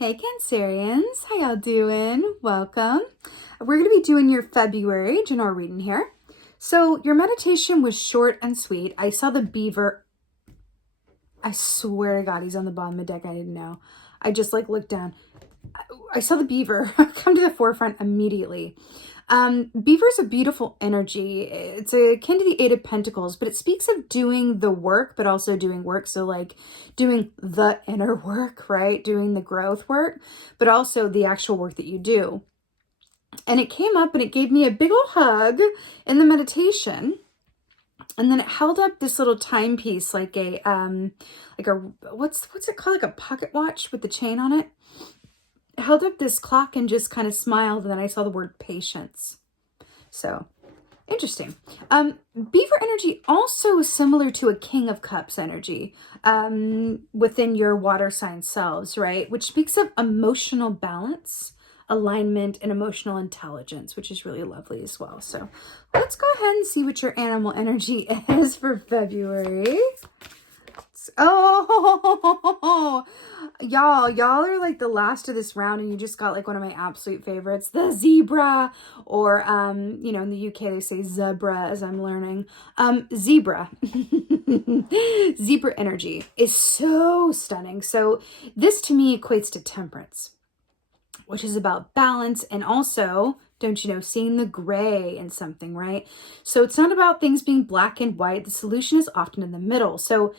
Hey Cancerians, how y'all doing? Welcome. We're going to be doing your February general reading here. So your meditation was short and sweet. I saw the beaver. I swear to God, he's on the bottom of the deck. I didn't know. I just looked down. I saw the beaver come to the forefront immediately. Beaver's a beautiful energy. It's akin to the Eight of Pentacles, but it speaks of doing the work, but also doing work. So doing the inner work, right? Doing the growth work, but also the actual work that you do. And it came up and it gave me a big ol' hug in the meditation. And then it held up this little timepiece, like a what's it called? Like a pocket watch with the chain on it. Held up this clock and just kind of smiled, and then I saw the word patience. So interesting. Beaver energy also is similar to a King of Cups energy within your water sign selves, right? Which speaks of emotional balance, alignment, and emotional intelligence, which is really lovely as well. So let's go ahead and see what your animal energy is for February. Oh, y'all are like the last of this round, and you just got like one of my absolute favorites, the zebra, or in the UK they say zebra, as I'm learning. Zebra. Zebra energy is so stunning. So this to me equates to temperance, which is about balance, and also, don't you know, seeing the gray in something, right? So it's not about things being black and white. The solution is often in the middle. So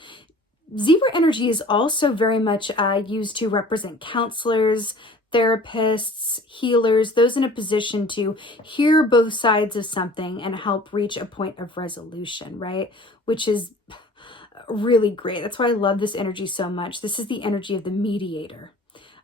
zebra energy is also very much used to represent counselors, therapists, healers, those in a position to hear both sides of something and help reach a point of resolution, right? Which is really great. That's why I love this energy so much. This is the energy of the mediator.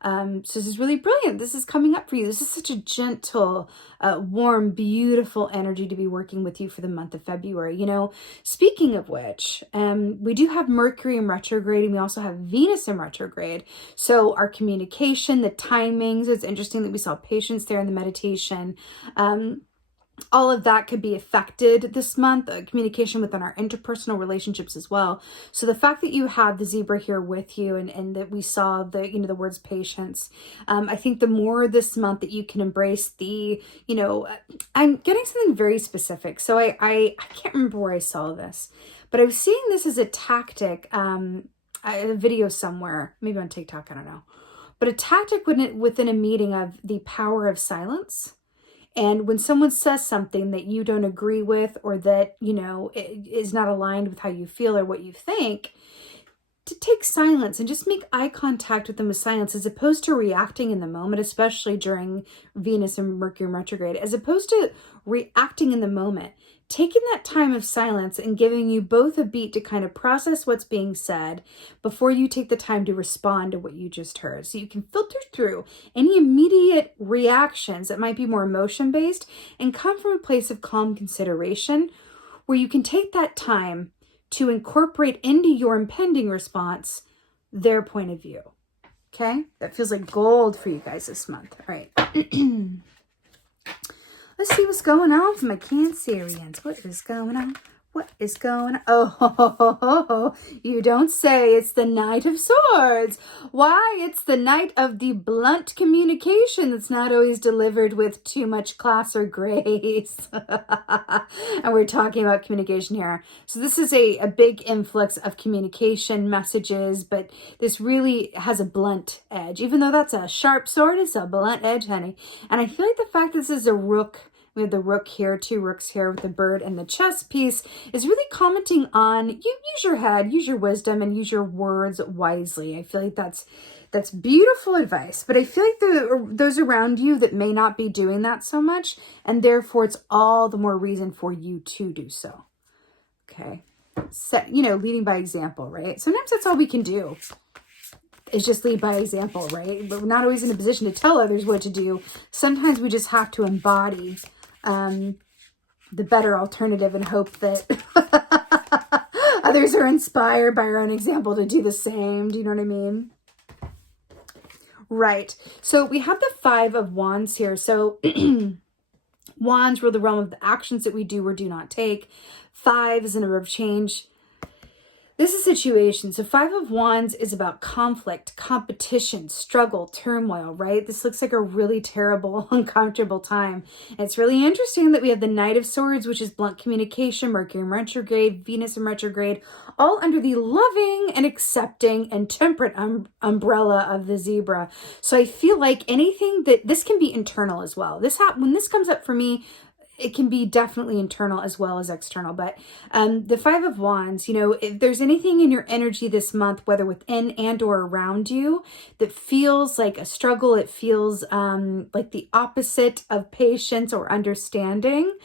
So this is really brilliant. This is coming up for you. This is such a gentle, warm, beautiful energy to be working with you for the month of February. You know, speaking of which, we do have Mercury in retrograde, and we also have Venus in retrograde. So our communication, the timings, it's interesting that we saw patience there in the meditation. All of that could be affected this month, communication within our interpersonal relationships as well. So the fact that you have the zebra here with you, and that we saw the words patience, I think the more this month that you can embrace I'm getting something very specific. So I can't remember where I saw this, but I was seeing this as a tactic, a video somewhere, maybe on TikTok, I don't know, but a tactic within a meeting of the power of silence. And when someone says something that you don't agree with, or that, is not aligned with how you feel or what you think, to take silence and just make eye contact with them with silence, as opposed to reacting in the moment, especially during Venus and Mercury retrograde, as opposed to reacting in the moment. Taking that time of silence and giving you both a beat to kind of process what's being said before you take the time to respond to what you just heard. So you can filter through any immediate reactions that might be more emotion-based and come from a place of calm consideration, where you can take that time to incorporate into your impending response their point of view. Okay? That feels like gold for you guys this month. All right. Let's see what's going on for my Cancerians. What is going on? What is going on? Oh, you don't say. It's the Knight of Swords. Why? It's the Knight of the blunt communication that's not always delivered with too much class or grace. And we're talking about communication here. So this is a big influx of communication messages, but this really has a blunt edge. Even though that's a sharp sword, it's a blunt edge, honey. And I feel like the fact that this is a rook, we have the rook here, two rooks here with the bird and the chess piece, is really commenting on you. Use your head, use your wisdom, and use your words wisely. I feel like that's beautiful advice, but I feel like those around you that may not be doing that so much, and therefore it's all the more reason for you to do so. Okay. Leading by example, right? Sometimes that's all we can do, is just lead by example, right? But we're not always in a position to tell others what to do. Sometimes we just have to embody the better alternative and hope that others are inspired by our own example to do the same. Do you know what I mean? Right. So we have the Five of Wands here. So Wands rule the realm of the actions that we do or do not take. Five is a number of change. This is situation. So Five of Wands is about conflict, competition, struggle, turmoil, right? This looks like a really terrible, uncomfortable time. And it's really interesting that we have the Knight of Swords, which is blunt communication, Mercury in retrograde, Venus in retrograde, all under the loving and accepting and temperate umbrella of the zebra. So I feel like anything that this can be internal as well. When this comes up for me, it can be definitely internal as well as external. But the Five of Wands, you know, if there's anything in your energy this month, whether within and or around you, that feels like a struggle, it feels like the opposite of patience or understanding,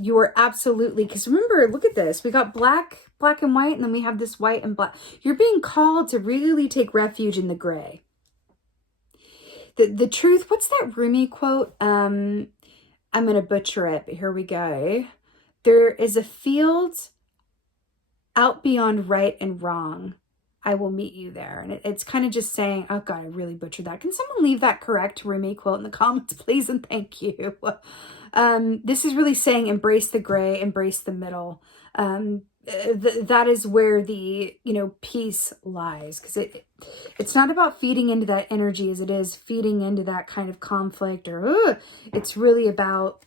you are absolutely, because remember, look at this. We got black and white, and then we have this white and black. You're being called to really take refuge in the gray. The truth, what's that Rumi quote? I'm going to butcher it, but here we go. There is a field out beyond right and wrong. I will meet you there. And it's kind of just saying, oh God, I really butchered that. Can someone leave that correct Rumi quote in the comments, please? And thank you. This is really saying embrace the gray, embrace the middle. That is where the, you know, peace lies, because it's not about feeding into that energy as it is feeding into that kind of conflict, or it's really about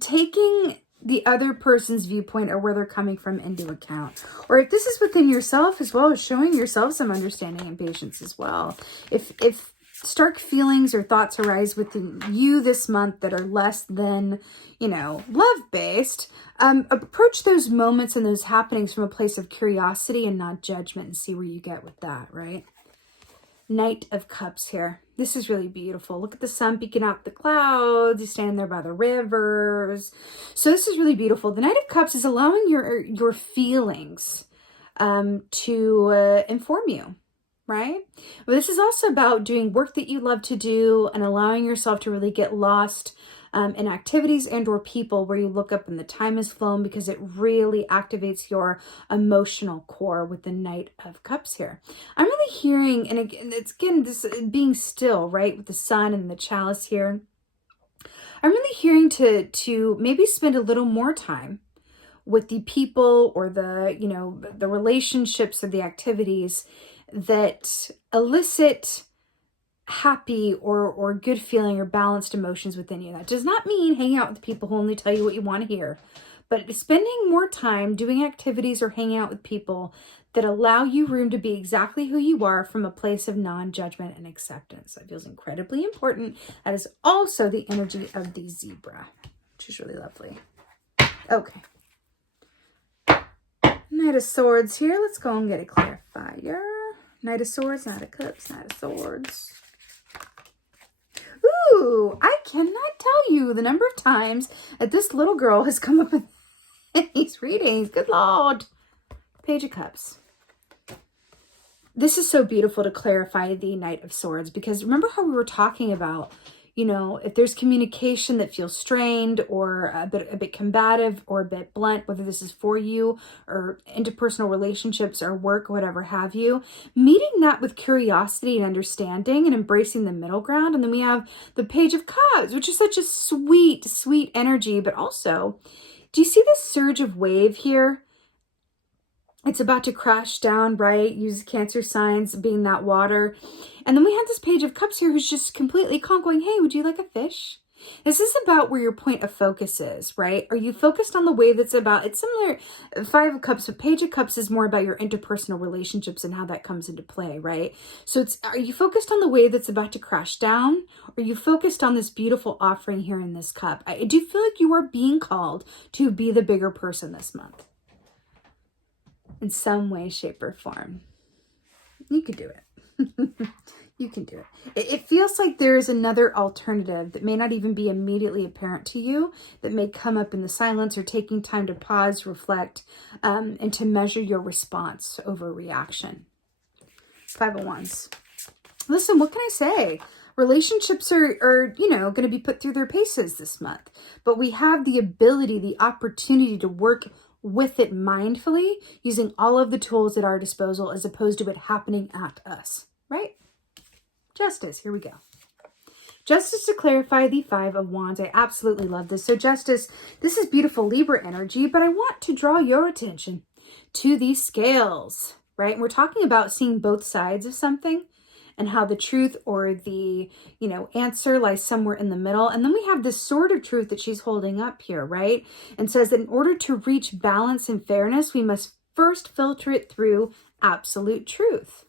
taking the other person's viewpoint or where they're coming from into account. Or if this is within yourself as well, showing yourself some understanding and patience as well. If stark feelings or thoughts arise within you this month that are less than, you know, love-based, approach those moments and those happenings from a place of curiosity and not judgment, and see where you get with that, right? Knight of Cups here. This is really beautiful. Look at the sun peeking out the clouds. He's standing there by the rivers. So this is really beautiful. The Knight of Cups is allowing your feelings to inform you, right? But this is also about doing work that you love to do and allowing yourself to really get lost in activities and or people where you look up and the time has flown, because it really activates your emotional core with the Knight of Cups here. I'm really hearing, and again, this being still, right, with the sun and the chalice here. I'm really hearing to maybe spend a little more time with the people or the, you know, the relationships or the activities that elicit happy or good feeling or balanced emotions within you. That does not mean hanging out with people who only tell you what you want to hear, but spending more time doing activities or hanging out with people that allow you room to be exactly who you are from a place of non-judgment and acceptance. That feels incredibly important. That is also the energy of the zebra, which is really lovely. Okay. Knight of Swords here. Let's go and get a clarifier. Knight of Swords, Knight of Cups, Knight of Swords. Ooh, I cannot tell you the number of times that this little girl has come up in these readings. Good Lord. Page of Cups. This is so beautiful to clarify the Knight of Swords, because remember how we were talking about, you know, if there's communication that feels strained or a bit combative or a bit blunt, whether this is for you or interpersonal relationships or work, whatever have you, meeting that with curiosity and understanding and embracing the middle ground. And then we have the Page of Cups, which is such a sweet, sweet energy. But also, do you see this surge of wave here? It's about to crash down, right? Use Cancer signs being that water. And then we have this Page of Cups here who's just completely calm, going, hey, would you like a fish? This is about where your point of focus is, right? Are you focused on the wave that's about, it's similar, Five of Cups, but Page of Cups is more about your interpersonal relationships and how that comes into play, right? So are you focused on the wave that's about to crash down? Or are you focused on this beautiful offering here in this cup? I do feel like you are being called to be the bigger person this month. In some way, shape, or form. You could do it. You can do it. It feels like there is another alternative that may not even be immediately apparent to you, that may come up in the silence, or taking time to pause, reflect, and to measure your response over reaction. Five of Wands. Listen, what can I say? Relationships are you know, going to be put through their paces this month, but we have the ability, the opportunity to work with it mindfully, using all of the tools at our disposal as opposed to it happening at us, right? Justice, here we go. Justice to clarify the Five of Wands. I absolutely love this. So Justice, this is beautiful Libra energy, but I want to draw your attention to these scales, right? And we're talking about seeing both sides of something and how the truth or the, answer lies somewhere in the middle. And then we have this sword of truth that she's holding up here, right? And says that in order to reach balance and fairness, we must first filter it through absolute truth.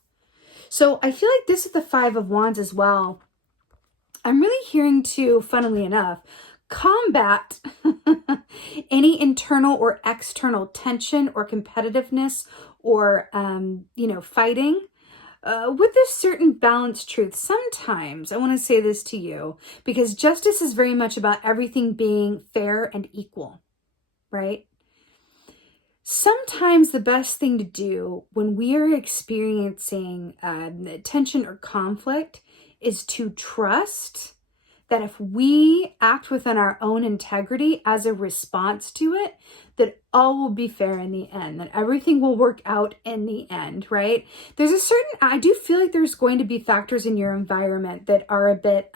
So I feel like this is the Five of Wands as well. I'm really hearing to, funnily enough, combat any internal or external tension or competitiveness or, fighting with this certain balanced truth. Sometimes I want to say this to you because justice is very much about everything being fair and equal, right? Sometimes the best thing to do when we are experiencing tension or conflict is to trust that if we act within our own integrity as a response to it, that all will be fair in the end, that everything will work out in the end, right? I do feel like there's going to be factors in your environment that are a bit,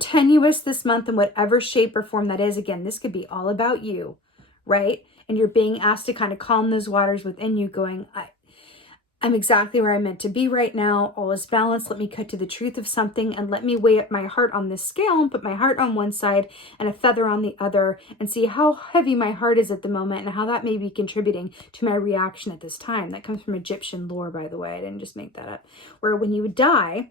tenuous this month in whatever shape or form that is. Again, this could be all about you, right? And you're being asked to kind of calm those waters within you going, I'm exactly where I'm meant to be right now. All is balanced. Let me cut to the truth of something and let me weigh up my heart on this scale and put my heart on one side and a feather on the other and see how heavy my heart is at the moment and how that may be contributing to my reaction at this time. That comes from Egyptian lore, by the way. I didn't just make that up. Where when you would die,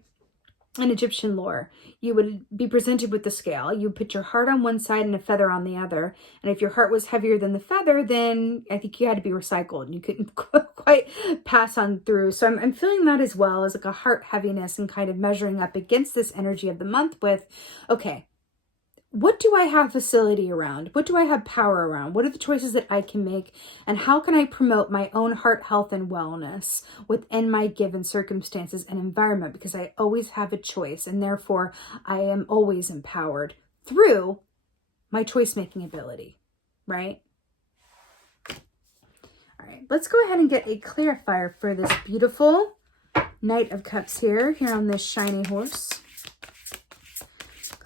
in Egyptian lore, you would be presented with the scale. You put your heart on one side and a feather on the other. And if your heart was heavier than the feather, then I think you had to be recycled and you couldn't quite pass on through. So I'm feeling that as well as like a heart heaviness and kind of measuring up against this energy of the month with, okay, what do I have facility around? What do I have power around? What are the choices that I can make? And how can I promote my own heart health and wellness within my given circumstances and environment? Because I always have a choice and therefore I am always empowered through my choice-making ability, right? All right, let's go ahead and get a clarifier for this beautiful Knight of Cups here on this shiny horse.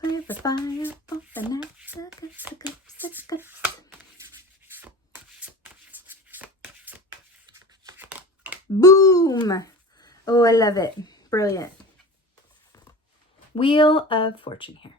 Clarifier for the Knight of Cups. Boom! Oh, I love it. Brilliant. Wheel of Fortune here.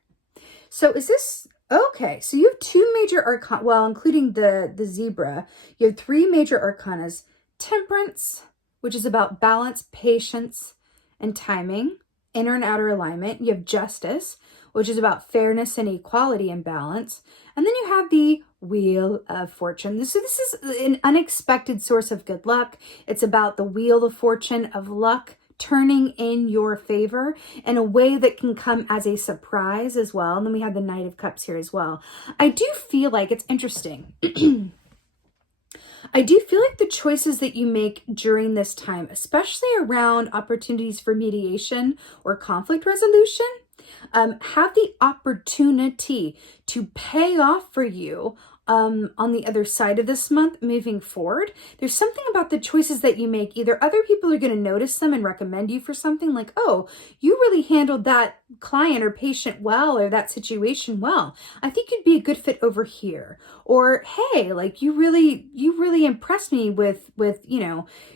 So is this... Okay, so you have two major arcana, well, including the zebra. You have three major arcanas. Temperance, which is about balance, patience, and timing. Inner and outer alignment. You have Justice, which is about fairness and equality and balance. And then you have the Wheel of Fortune. So this is an unexpected source of good luck. It's about the Wheel of Fortune of luck turning in your favor in a way that can come as a surprise as well. And then we have the Knight of Cups here as well. I do feel like it's interesting. I do feel like the choices that you make during this time, especially around opportunities for mediation or conflict resolution, have the opportunity to pay off for you on the other side of this month moving forward. There's something about the choices that you make. Either other people are going to notice them and recommend you for something like, oh, you really handled that client or patient well, or that situation well. I think you'd be a good fit over here. Or, hey, like you really impressed me with,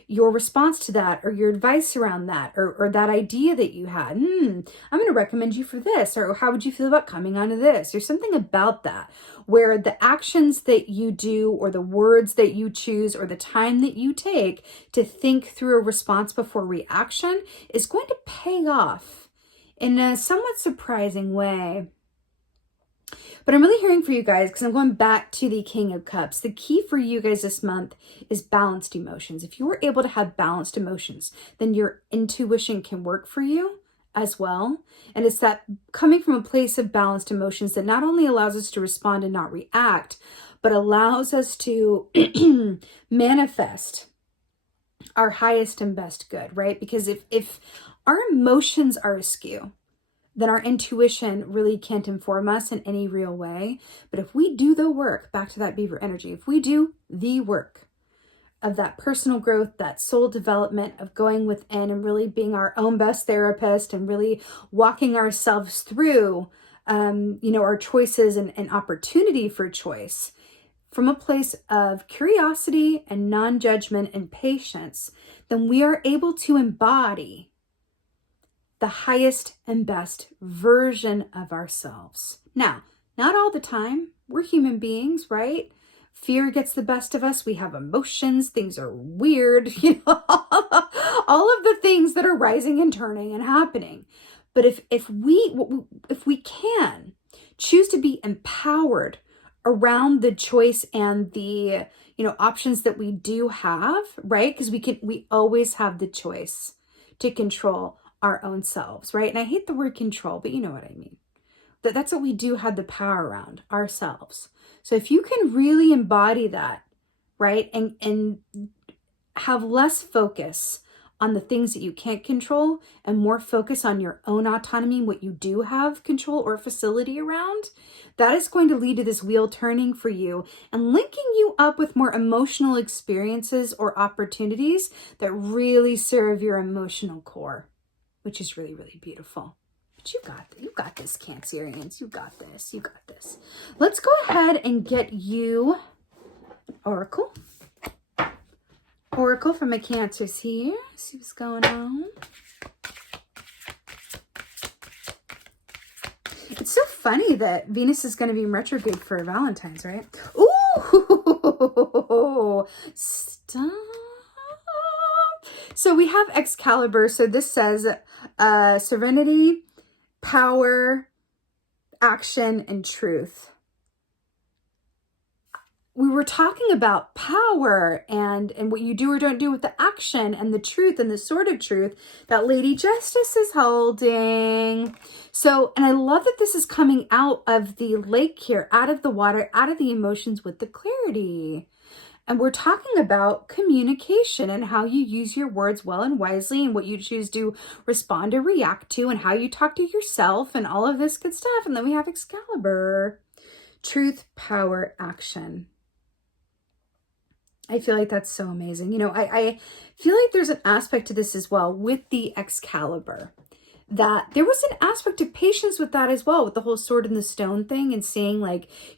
your response to that or your advice around that or that idea that you had. I'm going to recommend you for this. Or how would you feel about coming onto this? There's something about that where the actions that you do or the words that you choose or the time that you take to think through a response before reaction is going to pay off in a somewhat surprising way. But I'm really hearing for you guys, because I'm going back to the King of Cups. The key for you guys this month is balanced emotions. If you were able to have balanced emotions, then your intuition can work for you as well. And it's that coming from a place of balanced emotions that not only allows us to respond and not react, but allows us to manifest our highest and best good, right? Because if our emotions are askew, then our intuition really can't inform us in any real way. But if we do the work, back to that beaver energy, if we do the work of that personal growth, that soul development, of going within and really being our own best therapist and really walking ourselves through, our choices and opportunity for choice, from a place of curiosity and non-judgment and patience, then we are able to embody the highest and best version of ourselves. Now, not all the time. We're human beings, right? Fear gets the best of us. We have emotions. Things are weird. All of the things that are rising and turning and happening. But if we can choose to be empowered around the choice and the options that we do have, right? Because we always have the choice to control our own selves, right? And I hate the word control, but you know what I mean. That's what we do have the power around, ourselves. So if you can really embody that, right? And have less focus on the things that you can't control and more focus on your own autonomy, what you do have control or facility around, that is going to lead to this wheel turning for you and linking you up with more emotional experiences or opportunities that really serve your emotional core, which is really, really beautiful. But you got this, Cancerians. You got this. Let's go ahead and get you Oracle. Oracle from my Cancers here. See what's going on. It's so funny that Venus is going to be in retrograde for Valentine's, right? Ooh, stop. So we have Excalibur. So this says serenity, power, action, and truth. We were talking about power and what you do or don't do with the action and the truth and the sword of truth that Lady Justice is holding. So, and I love that this is coming out of the lake here, out of the water, out of the emotions with the clarity. And we're talking about communication and how you use your words well and wisely and what you choose to respond or react to and how you talk to yourself and all of this good stuff. And then we have Excalibur, truth, power, action. I feel like that's so amazing. I feel like there's an aspect to this as well with the Excalibur, that there was an aspect of patience with that as well, with the whole sword and the stone thing and seeing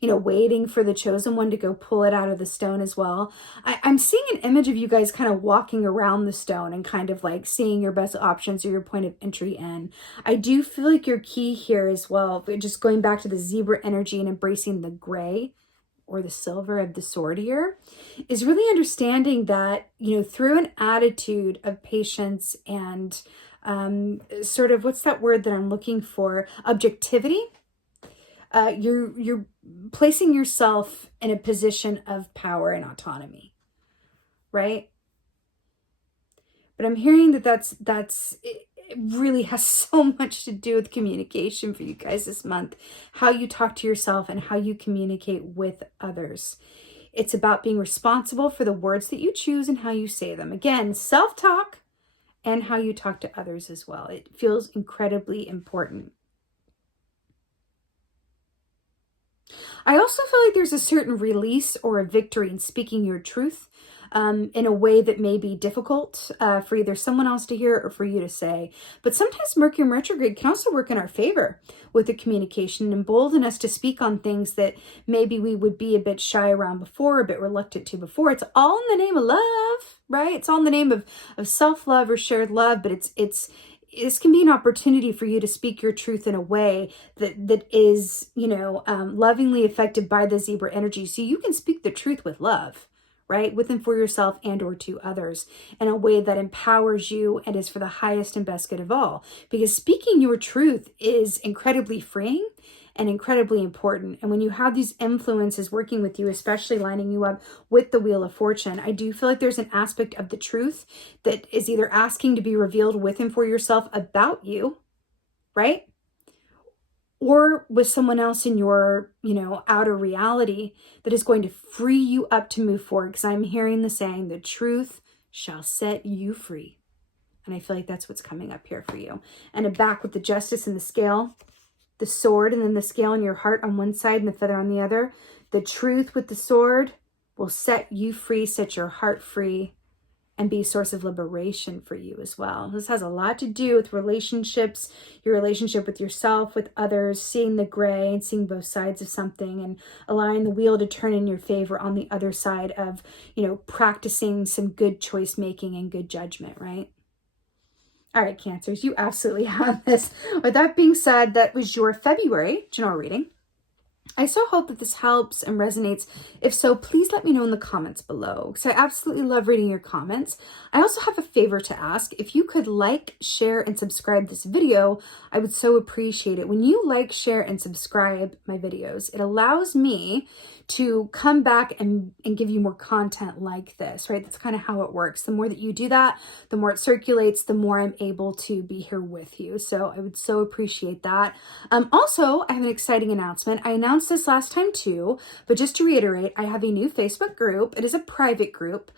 waiting for the chosen one to go pull it out of the stone as well. I'm seeing an image of you guys kind of walking around the stone and kind of like seeing your best options or your point of entry in. I do feel like your key here as well, just going back to the zebra energy and embracing the gray or the silver of the sword here, is really understanding that, through an attitude of patience and sort of, what's that word that I'm looking for? Objectivity. You're placing yourself in a position of power and autonomy, right? But I'm hearing it really has so much to do with communication for you guys this month. How you talk to yourself and how you communicate with others. It's about being responsible for the words that you choose and how you say them. Again, self-talk and how you talk to others as well. It feels incredibly important. I also feel like there's a certain release or a victory in speaking your truth in a way that may be difficult for either someone else to hear or for you to say. But sometimes Mercury retrograde can also work in our favor with the communication and embolden us to speak on things that maybe we would be a bit shy around before, a bit reluctant to before. It's all in the name of love, right? It's all in the name of self-love or shared love, but this can be an opportunity for you to speak your truth in a way that is, lovingly affected by the zebra energy. So you can speak the truth with love, right? With and for yourself and or to others in a way that empowers you and is for the highest and best good of all. Because speaking your truth is incredibly freeing and incredibly important. And when you have these influences working with you, especially lining you up with the Wheel of Fortune, I do feel like there's an aspect of the truth that is either asking to be revealed with and for yourself about you, right? Or with someone else in your, outer reality that is going to free you up to move forward. Because I'm hearing the saying, the truth shall set you free. And I feel like that's what's coming up here for you. And back with the Justice and the Scale, the sword, and then the scale in your heart on one side and the feather on the other. The truth with the sword will set you free, set your heart free, and be a source of liberation for you as well. This has a lot to do with relationships, your relationship with yourself, with others, seeing the gray and seeing both sides of something and allowing the wheel to turn in your favor on the other side of, practicing some good choice making and good judgment, right? All right, Cancers, you absolutely have this. With that being said, that was your February general reading. I so hope that this helps and resonates. If so, please let me know in the comments below, because I absolutely love reading your comments. I also have a favor to ask. If you could like, share, and subscribe this video, I would so appreciate it. When you like, share, and subscribe my videos, it allows me to come back and give you more content like this, right? That's kind of how it works. The more that you do that, the more it circulates, the more I'm able to be here with you. So I would so appreciate that. Also, I have an exciting announcement. I announced this last time too, but just to reiterate, I have a new Facebook group. It is a private group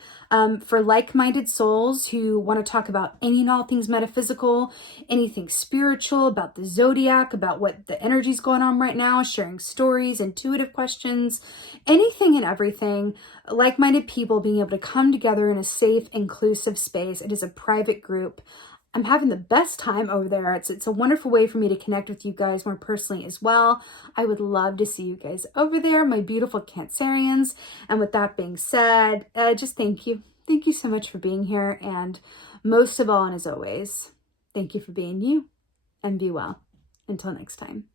for like-minded souls who want to talk about any and all things metaphysical, anything spiritual, about the zodiac, about what the energy's going on right now, sharing stories, intuitive questions, anything and everything. Like-minded people being able to come together in a safe, inclusive space. It is a private group. I'm having the best time over there. It's a wonderful way for me to connect with you guys more personally as well. I would love to see you guys over there, my beautiful Cancerians. And with that being said, just thank you. Thank you so much for being here. And most of all, and as always, thank you for being you, and be well. Until next time.